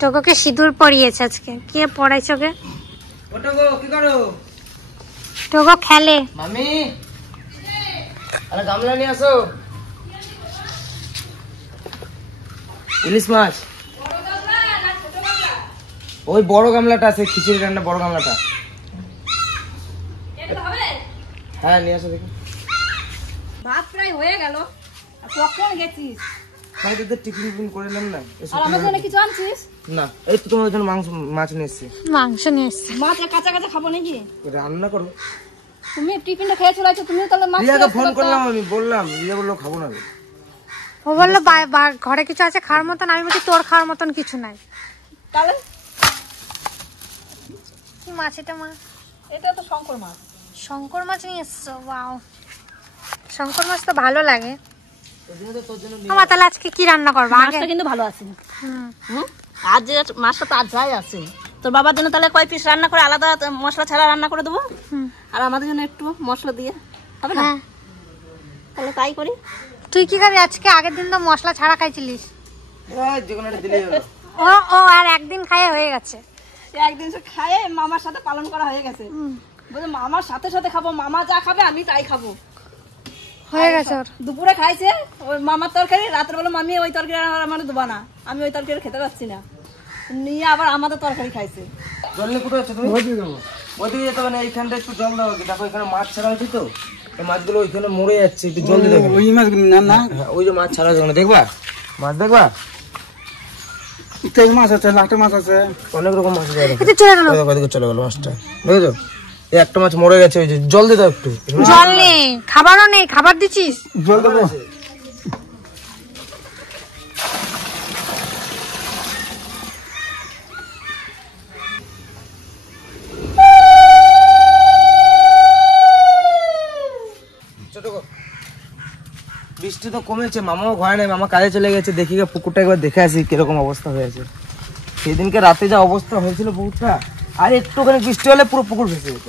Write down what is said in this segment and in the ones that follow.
টোকোকে সিঁদুর পরিয়েছে আজকে। কি পড়াইছ ওকে? টোকো খেলে। মামি আরে গামলা নিয়ে আসো। ইলিশ মাছ ওই বড় গামলাটা আছে, খিচুড়ি রান্না বড় গামলাটা। হ্যাঁ নিয়ে আসো দেখি। ভাত প্রায় হয়ে গেল, কখন গেছিস? আমি তোদের টিফিন করে নিলাম না। আর আমার জন্য কিছু আনছিস? না, এই তো তোমার জন্য মাছ নিয়ে এসেছি। মাংস নিয়ে এসছি। মাছ কাঁচা কাঁচা খাবো নাকি? রান্না করো। তুমি টিফিনটা খেয়ে চলে আসছো, তুমিও তাহলে মাছ। রিয়াকে ফোন করলাম, আমি বললাম, রিয়া বললো খাবো না। ও বললো ঘরে কিছু আছে খাওয়ার মতন। আমি বলছি তোর খাওয়ার মতন কিছু নাই। তাহলে কি মাছ এটা? মা এটা তো শঙ্কর মাছ। শঙ্কর মাছ নিয়ে এসছো? ওয়াও, শঙ্কর মাছ তো ভালো লাগে। আমার তাহলে আজকে কি রান্না করবো? মাছটা কিন্তু ভালো আছে। আজ যে মাছটা তো আজ যাই আছে। তোর বাবার জন্য তাহলে কয় পিস রান্না করে আলাদা মশলা ছাড়া রান্না করে দেবো, আর আমাদের জন্য একটু মশলা দিয়ে হবে না? তাহলে তাই করি। তুই কি খাবি আজকে? আগের দিন তো মশলা ছাড়া খাইছিলিস। ও আর একদিন খাইয়ে হয়ে গেছে। একদিন সে খায়ে মামার সাথে পালন করা হয়ে গেছে। বলছে মামার সাথে সাথে খাবো, মামা যা খাবে আমি তাই খাবো। হয়ে গেছে ওর। দুপুরে খাইছে ওই মামার তরকারি, রাতের বেলা মামি ওই তরকারি আমার দেবো না, আমি ওই তরকারি খেতে পারছি না, নিয়ে আবার আমাদের তরকারি খাইছে। জল নিয়ে কোথায় আছো তুমি? ওইদিকে যেতে হবে না, এইখানটা একটু জল দাও। দেখো এখানে মাছ ছাড়া হয়েছে তো, এই মাছগুলো ওইখানে মরে যাচ্ছে, একটু জল দিয়ে দেবে। ওই মাছগুলো না, ওই যে মাছ ছাড়া হয়েছে দেখবা, মাছ দেখবা। ইত্যাদি মাছ আছে, লাটে মাছ আছে, অনেক রকম মাছ আছে। চলে গেল মাছটা, দেখেছো? এই একটা মাছ মরে গেছে। ওই যে জল দিয়ে দাও একটু। জল নেই, খাবারও নেই। খাবার দিচ্ছিস? জল দেবো। বৃষ্টি তো কমেছে, মামাও ঘরে নেই, মামা কাজে চলে গেছে। দেখি পুকুরটা একবার দেখে আসি কিরকম অবস্থা হয়েছে। সেদিনকে রাতে যা অবস্থা হয়েছিল পুকুরটা, আর একটুখানি বৃষ্টি হলে পুরো পুকুর ভেসে যেত।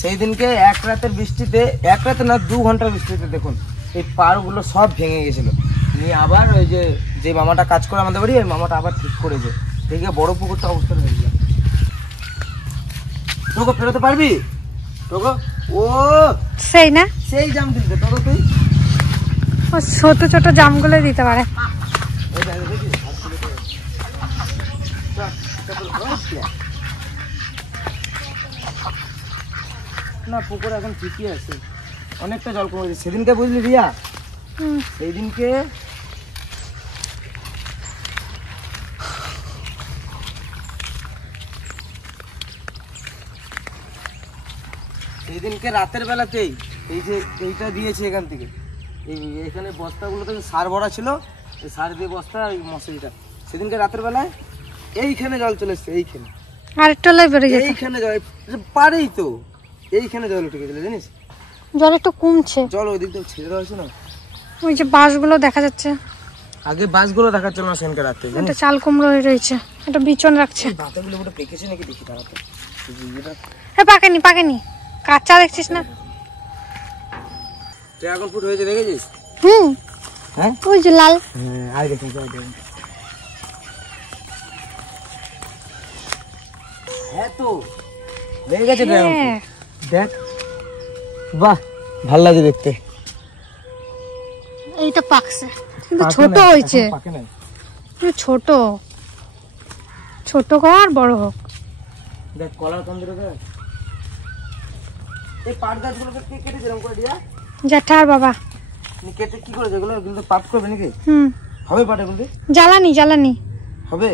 সেই দিনকে এক রাতের বৃষ্টিতে, এক রাতে না 2 ঘন্টার বৃষ্টিতে দেখুন এই পাড়গুলো সব ভেঙে গেছিল। নিয়ে আবার ওই যে মামাটা কাজ করে আমাদের বাড়ি, ওই মামাটা আবার ঠিক করেছে। দেখে বড় পুকুরটা অবস্থা হয়ে গেল। তোকে ফেরোতে পারবি? তোকে ও সেই না, সেই জাম দিতে তোকে তুই ও ছোট ছোট জামগুলো দিতে পারে। না পুকুর এখন ঠিকই আছে, অনেকটা জল কমে গেছে। সেদিনকে বুঝলি রিয়া, সেই দিনকে রাতের বেলাতেই এই যে এইটা দিয়েছে এখান থেকে, এখানে বস্তাগুলোতে সার ভরা ছিল, এই সার দিয়ে বস্তা, এই মশারিটা। সেদিনকে রাতের বেলায় এইখানে জল চলে এসছে, এইখানে আর টলে বেড়ে গেছে। এইখানে জল পারেই তো, এইখানে জল উঠে গেছিল জানিস। জল একটু কমছে, জল ওই দিক থেকে ছেড়ে দেওয়া হয়েছে না। ওই যে বাঁশগুলো দেখা যাচ্ছে, আগে বাঁশগুলো দেখাচ্ছিল না সেদিনকে রাতে। একটা চাল কুমড়ো রয়েছে, একটা বিচন রাখছে। পাতাগুলো পুরো পেকেছে নাকি দেখি তাড়াতে। হ্যাঁ পাকেনি পাকেনি, কাঁচা দেখছিস না। ড্রাগন ফ্রুট হয়েছে দেখেছিস? হ্যাঁ ওই যে লাল। হ্যাঁ আই দেখুন, হ্যাঁ তো হয়ে গেছে ড্রাগন ফ্রুট। দেখ বাহ, ভাল লাগে দেখতে। এইটা পাকছে কিন্তু ছোট হয়েছে, ছোট ছোট কর বড় হোক। দেখ কলার কন্দিরে দেখ, এই পাট গাছগুলোকে কে কেটে দিলাম করে দিয়া? জ্যাঠা আর বাবা। কেটে কি করেছে এগুলো? এগুলো তো পাট করবে নাকি? হবে পাট এগুলো? জ্বালানি জ্বালানি হবে।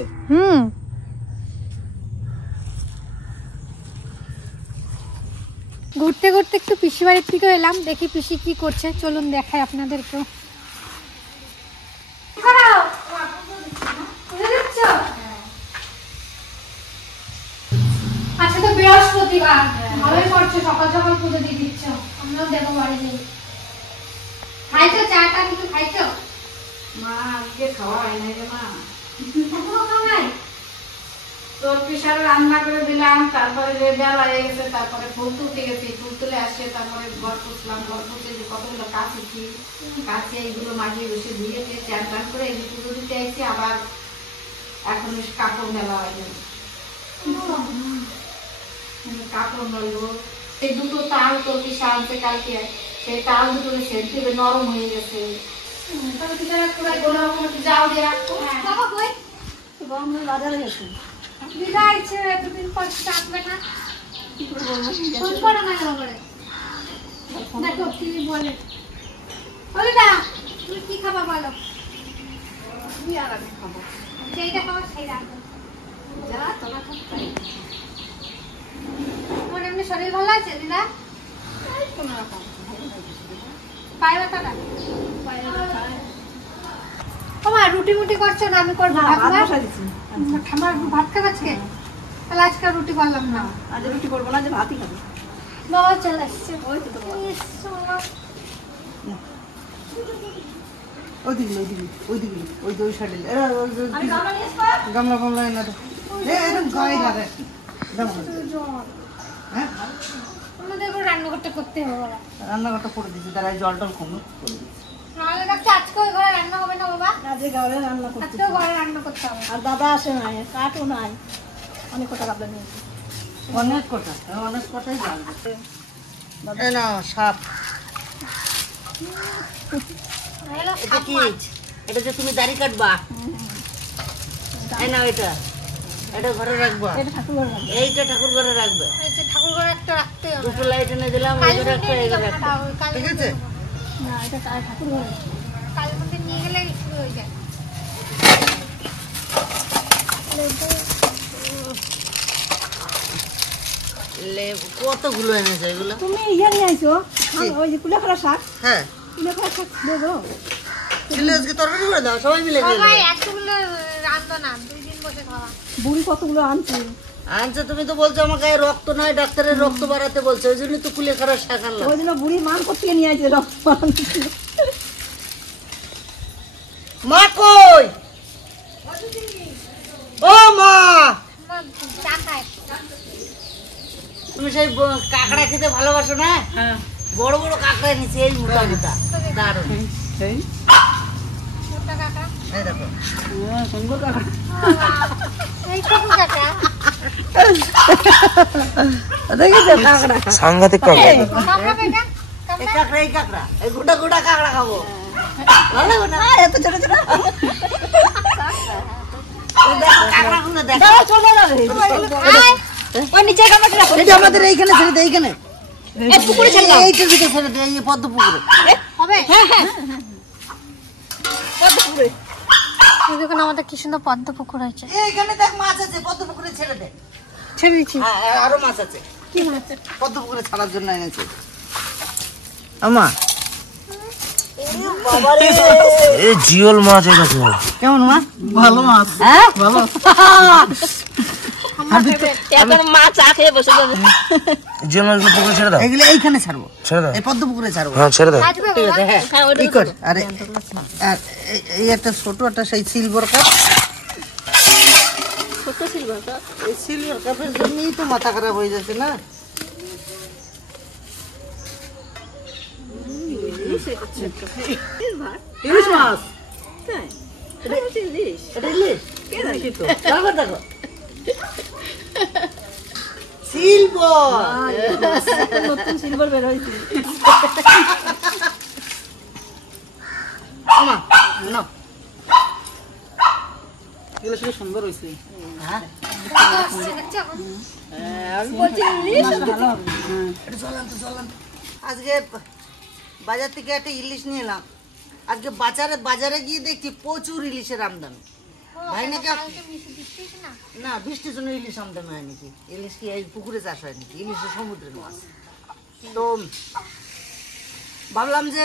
ঘুরতে ঘুরতে একটু পিসি বাড়ির থেকে এলাম, দেখি পিসি কি করছে, চলুন দেখাই আপনাদেরকে। আচ্ছা তো বৃহস্পতিবার, ভালোই করছো, সকাল সকাল পুজো দিয়ে দিচ্ছ। আমরাও দেবো বাড়ি নেই। খাইছো চাটা? কিছু খাইছো? মা আজকে খাওয়া হয় নাই রে মা। এখনো খাও নাই? তোর পিসার রান্না করে দিলাম, তারপরে যে বেলা হয়ে গেছে, তারপরে ফুল তুলতে গেছি, ফুল তুলে আসে, তারপরে ঘর পুষলাম, ঘর পুষে যে কতগুলো কাজ উঠি, কাছে এইগুলো মাঝিয়ে বসে ধুয়ে দিয়ে চান টান করে এই পুজো দিতে আসছি। আবার এখন কাপড় মেলা হয় না, কাপড় মেলবো। এই দুটো তাল তোর পিসা আনতে কালকে, সেই তাল দুটো সেট দিবে, নরম হয়ে গেছে। তবে পিসারা পুরো কোনো রকম যাও দিয়ে রাখবো। বাবা কই গরম হয়ে বাজারে গেছে। দিদা ইচ্ছে এতদিন পর আসবে না, কি করে বলবো? ফোন করো না বাবারে, দেখো কি বলে। বলে না তুমি কি খাবা বলো, কি আর আমি খাবো? সেইটা খাওয়া সেই রাখবো। যা তোরা খাই। তোমার এমনি শরীর ভালো আছে দিদা? এই কোনো রকম পায়ে ব্যথাটা তোমার রুটি মুটি করছো না? আমি করবো ভাত ভাত না? বসাই দিচ্ছি। আমার ভাত খাবে আজকে? তাহলে আজকে আর রুটি করলাম না। আজ রুটি করবো না, যে ভাতই খাবো। বাবা চলে আসছে। ওই তো তোর বাবা। ইস, সোনা। ওইদিকে ওই দুই সাইডে আমি গামলা নিয়ে আসবো? গামলা ফামলা না তো এরকম গায়ে লাগে জল। হ্যাঁ আমাদের এবার রান্নাঘরটা করতে হবে বাবা। রান্নাঘরটা করে দিচ্ছি, তারা জল টল কমে করে দিচ্ছি। নাহলে দেখছি আজকে ওই ঘরে রান্না হবে না বাবা। আজকে ঘরে রান্না করছি। আজকেও ঘরে রান্না করতে হবে। আর দাদা আসে নাই, কাঠও নাই, অনেক কটা গাবলা নিয়েছি। অনেক কটাই জানবে। এই না সাপ, এলো এটা সাপ কি? মাছ। এটা যে তুমি দাড়ি কাটবা, এই না এটা ঘরে রাখবা, এটা ঠাকুর ঘরে রাখবো। এইটা ঠাকুর ঘরে রাখবে। এই যে ঠাকুর ঘরে একটা রাখতে হবে। দুটো লাইট এনে দিলাম, কালী এই ঘরে একটা, মন্দিরে এই ঘরে নিয়ে একটা। যাবো, কালী ঠিক মন্দিরে আছে? নেবো। না, এটা ঠাকুর ঘরে রাখবো। কালী মন্দির নিয়ে গেলে শুরু হয়ে যায়। কতগুলো এনেছে এগুলো? তুমি ইয়ে নিয়ে আইছো, ওই যে কুলেখাড়া শাক, হ্যাঁ, কুলেখাড়া শাক দেবো। ছিলে আজকে তরকারি করে দাও, সবাই মিলে খেয়ে সবাই নেবে। এতগুলো রান্ধো না, 2 দিন বসে খাওয়া। বুড়ি কতগুলো আনছি। আচ্ছা, তুমি তো বলছো আমার গায়ে রক্ত নাই, ডাক্তারের রক্ত বাড়াতে বলছে, ওই জন্য তো কুলে খারাপ শাক আনলাম। ওই জন্য বুড়ি মান করতে নিয়ে আইছে রক্ত আনছি। মা কই? ও মা, আমার চা খায়। তুমি সেই কাঁকড়া খেতে ভালোবাসো না? হ্যাঁ। বড় বড় কাঁকড়া এনেছি, এই মোটা মোটা, দারুণ। এই মোটা কাকা। এই দেখো, সুন্দর কাঁকড়া। এই ছোট কাকা। দেখেছো কাঁকড়া? সাংঘাতিক কাঁকড়া। কামড়া বেটা। এই কাঁকড়া, এই গোটা গোটা কাঁকড়া খাবো। ভালো লাগবে না? এত ছোট ছোট। এই দেখো কাঁকড়াগুলো দেখো। দাও, চলে যাবে। ওই নিচে কাঁকড়া রাখো। এটা আমাদের এইখানে ছেড়ে দে, এইখানে। এই পুকুরে ছেড়ে দাও। এইটার ভিতরে ছেড়ে দে, এই পদ্ম পুকুরে। হবে? হ্যাঁ হ্যাঁ। কত পুকুরে? এই দেখুন আমাদের কি সুন্দর পদ্ম পুকুর হয়েছে। এইখানে দেখ মাছ আছে, পদ্ম পুকুরে ছেড়ে দে। ছেড়ে দিচ্ছি। হ্যাঁ, আরো মাছ আছে, কি মাছ? পদ্ম পুকুরে ছাড়ার জন্য এনেছি। আমা, এই জিওল মাছ এই দেখো। কেমন মাছ? ভালো মাছ। হ্যাঁ, ভালো। এখন মাছ চা খেয়ে বসে যাবে। জিওল মাছগুলো পুকুরে ছেড়ে দাও। এগুলো এইখানে ছাড়বো, ছেড়ে দাও। এই পদ্ম পুকুরে ছাড়বো। হ্যাঁ ছেড়ে দাও। কাটবে ঠিক বাবা? আছে, হ্যাঁ। হ্যাঁ, ওইটা কি কর? আরে আর এই একটা ছোট একটা সেই সিলভার কাপ, ছোট সিলভার কাপ। এই সিলভার কাপের জন্যই তো মাথা খারাপ হয়ে যাচ্ছে না। ইলিশ মাছ। তাই? এটা হচ্ছে ইলিশ। এটা ইলিশ? কে জানে? দেখো দেখো, সিলভার। নতুন সিলভার বের হয়েছে। আমা, নাও। এগুলো শুধু সুন্দর হয়েছে। হ্যাঁ, আসছে, দেখছো এখন? আমি বলছি ইলিশ ভালো হবে। এটা চলান তো, চলান। আজকে বাজার থেকে একটা ইলিশ নিয়ে এলাম। আজকে বাজারে গিয়ে দেখছি প্রচুর ইলিশের আমদানি। ভাই নাকি কালকে বৃষ্টি হয়েছে না? না, বৃষ্টির জন্য ইলিশ আমদানি হয় নাকি? ইলিশ কি এই পুকুরে চাষ হয় নাকি? ইলিশের সমুদ্রের মাছ। তো ভাবলাম যে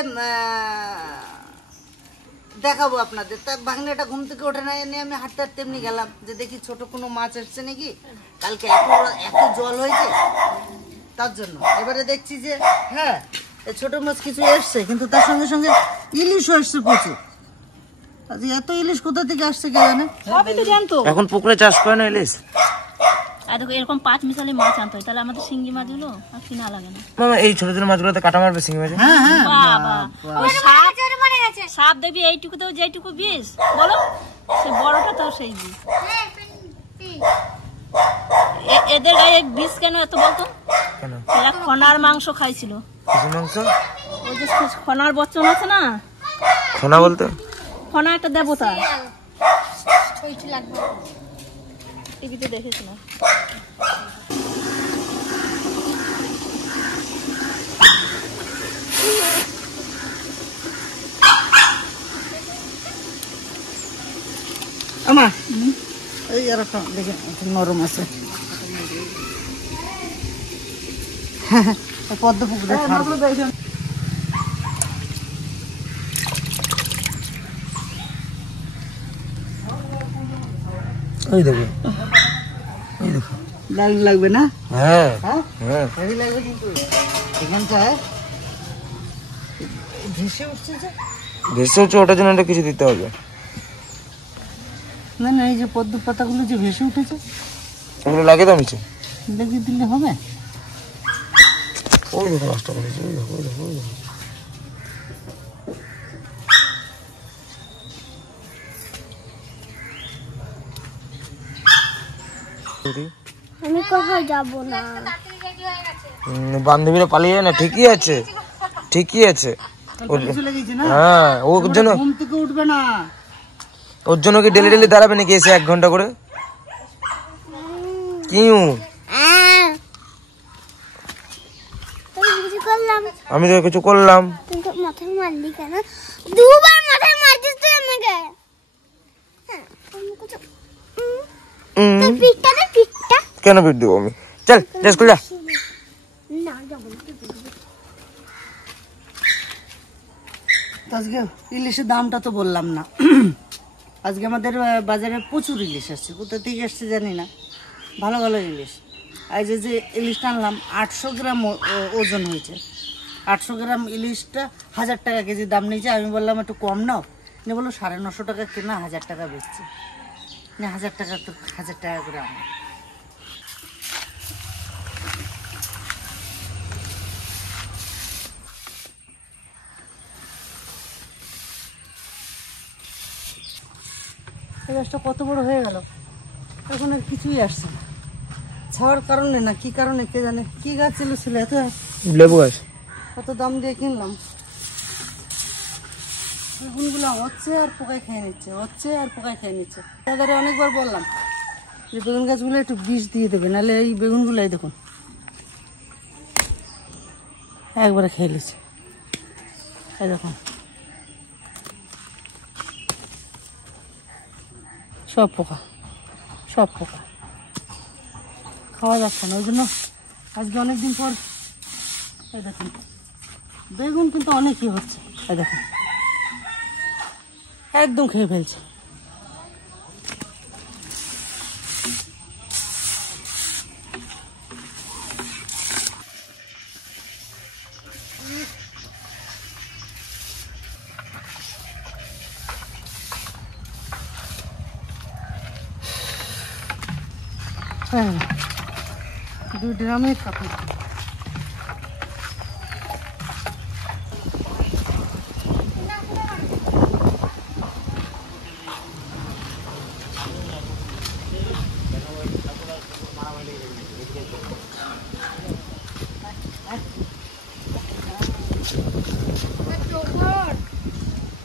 দেখাবো আপনাদের। তা ভাঙনাটা ঘুম থেকে ওঠে না, এনে আমি হাঁটতে হাঁটতে এমনি গেলাম যে দেখি ছোট কোনো মাছ এসছে নাকি। কালকে এত জল হয়েছে তার জন্য। এবারে দেখছি যে হ্যাঁ, এই ছোট মাছ কিছু এসছে, কিন্তু তার সঙ্গে সঙ্গে ইলিশও এসছে প্রচুর। আজ এত ইলিশ কোথা থেকে আসছে কে জানে? সবই তো জানতো। এখন পুকুরে চাষ করে না ইলিশ? আর দেখো এরকম 5 মিশালি মাছ আনতে হয়, তাহলে আমাদের শিঙ্গি মাছগুলো আর কিনা লাগে না। মামা এই ছোট ছোট মাছগুলোতে কাটা মারবে শিঙি মাছ? বাবা ওই সাপ দেখবি এইটুকুতেও যেটুকু বিষ বলো, সে বড়টা তো সেই বিষ। এদের গায়ে বিষ কেন এত বলতো? কেন? এরা খনার মাংস খাইছিল। কিসের মাংস? ওই যে খনার বচ্চন আছে না, খনা বলতে? খনা একটা দেবতা, ছইটি লাগবে। টিভিতে দেখেছিলাম। আমা এই আর একটা দেখে নরম আছে। পদ্ম পুকুরে ওই দেখো, ওই দেখো। লাল লাগবে না? হ্যাঁ হ্যাঁ হ্যাঁ হেভি লাগবে কিন্তু এখানটায় ভেসে উঠছে যে। ভেসে হচ্ছে, ওটার জন্য একটা কিছু দিতে হবে। না না, এই যে পদ্ম পাতাগুলো যে ভেসে উঠেছে ওগুলো লাগে তো নিচে, লাগিয়ে দিলে হবে। ওই দেখো নষ্ট করেছে, ওই দেখো ওই দেখো ওই দেখো। আমি কোথাও যাব না। বান্ধবীরা পালিয়ে যায় না, ঠিকই আছে ঠিকই আছে। চলে গেছে না? হ্যাঁ ওর জন্য, ঘুম থেকে উঠবে না। ওর জন্য কি ডেলি ডেলি দাঁড়াবে নাকি এসে 1 ঘন্টা করে? কিউ আমি তো কিছু করলাম। তুই তো মাথায় মারলি কেন? দুবার মাথায় মারছিস তুই আমাকে। পিঠটা দে, পিঠটা। কেন পিট দেবো আমি? চল যা স্কুল যা। না যাবো না। আজকে ইলিশের দামটা তো বললাম না। আজকে আমাদের বাজারে প্রচুর ইলিশ আসছে, কোথা থেকে আসছে জানি না, ভালো ভালো ইলিশ। আজ যে ইলিশটা আনলাম 800 গ্রাম ওজন হয়েছে। 800 গ্রাম ইলিশটা 1000 টাকা কেজি দাম নিয়েছে। আমি বললাম একটু কম নাও, নিয়ে বললো 950 টাকা কেনা, 1000 টাকা বেচছে। 1000 টাকা তো 1000 টাকা করে আমার। গাছটা কত বড় হয়ে গেল, এখন আর কিছুই আসছে না। ছাওয়ার কারণে না কি কারণে কে জানে। কি গাছ ছিল এত, লেবু গাছ। কত দাম দিয়ে কিনলাম। বেগুনগুলো হচ্ছে আর পোকায় খেয়ে নিচ্ছে, হচ্ছে আর পোকায় খেয়ে নিচ্ছে। তাদের অনেকবার বললাম যে বেগুন গাছগুলো একটু বিষ দিয়ে দেবে, নাহলে এই বেগুনগুলাই দেখুন একবারে খেয়ে নিচ্ছে। এই দেখুন সব পোকা, সব পোকা, খাওয়া যাচ্ছে না। ওই জন্য আজকে অনেকদিন পর এই দেখুন বেগুন কিন্তু অনেকই হচ্ছে। এই দেখুন একদম খেয়ে ফেলছে। হ্যাঁ 2 ড্রামের কাপড়।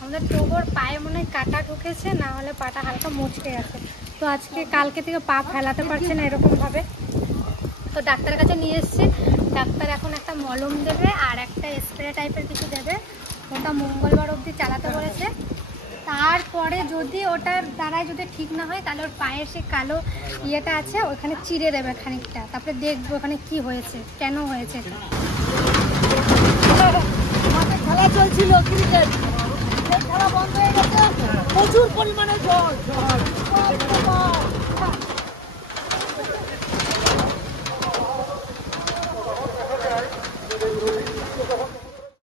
আমাদের টোবর পায়ে মনে হয় কাটা ঢুকেছে, না হলে পাটা হালকা মুচকে গেছে। তো আজকে কালকে থেকে পা ফেলাতে পারছে না এরকম ভাবে। তো ডাক্তারের কাছে নিয়ে এসেছি। ডাক্তার এখন একটা মলম দেবে আর একটা স্প্রে টাইপের কিছু দেবে। ওটা মঙ্গলবার অবধি চালাতে বলেছে। তারপরে যদি ওটার দ্বারায় যদি ঠিক না হয় তাহলে ওর পায়ের সে কালো ইয়েটা আছে ওখানে চিরে দেবে খানিকটা, তারপরে দেখবো ওখানে কি হয়েছে, কেন হয়েছে। আমাদের খেলা চলছিল ক্রিকেট, সেই খেলা বন্ধ হয়ে গেছে, প্রচুর পরিমাণে জল।